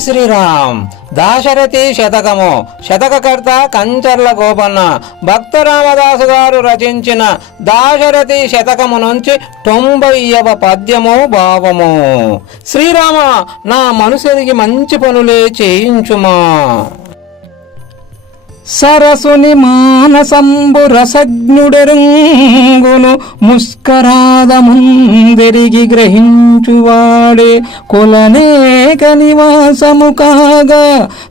శ్రీరామ్. దాశరథి శతకము. శతకకర్త కంచర్ల గోపన్న. భక్త రామదాసు గారు రచించిన దాశరథి శతకము నుంచి తొంభైవ పద్యము భావము. శ్రీరామ నా మనసుకి మంచి పనులే చేయించుమా. సరసుని మానసంబు రసజ్ఞుడెరుంగును ముస్కరాదముందెరిగి గ్రహించువాడే కొలనేక నివాసము కాగా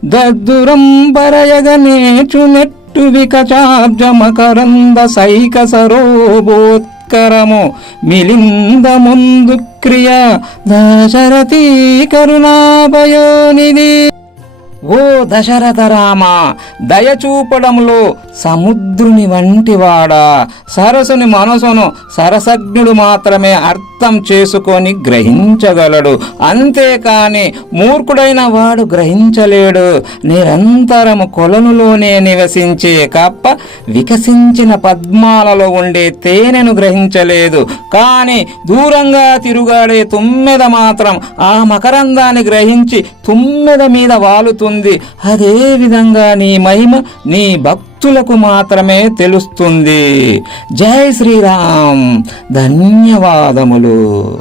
దద్దురం పరయగ నేచు నెట్టు వికచాబ్జమకరంద సైక సరోబోత్కరము మిలింద ముందు క్రియ దశరథీ కరుణాపయోనిది దశరథ రామ దయచూపడంలో సముద్రుని వంటివాడా. సరసుని మనసును సరసజ్ఞుడు మాత్రమే అర్థం అర్థం చేసుకొని గ్రహించగలడు. అంతేకాని మూర్ఖుడైన వాడు గ్రహించలేడు. నిరంతరము కొలనులోనే నివసించే కప్ప వికసించిన పద్మాలలో ఉండే తేనెను గ్రహించలేదు. కానీ దూరంగా తిరుగాడే తుమ్మెద మాత్రం ఆ మకరందాన్ని గ్రహించి తుమ్మెద మీద వాలుతుంది. అదే విధంగా నీ మహిమ నీ భక్తులకు మాత్రమే తెలుస్తుంది. జై శ్రీరామ్. ధన్యవాదములు.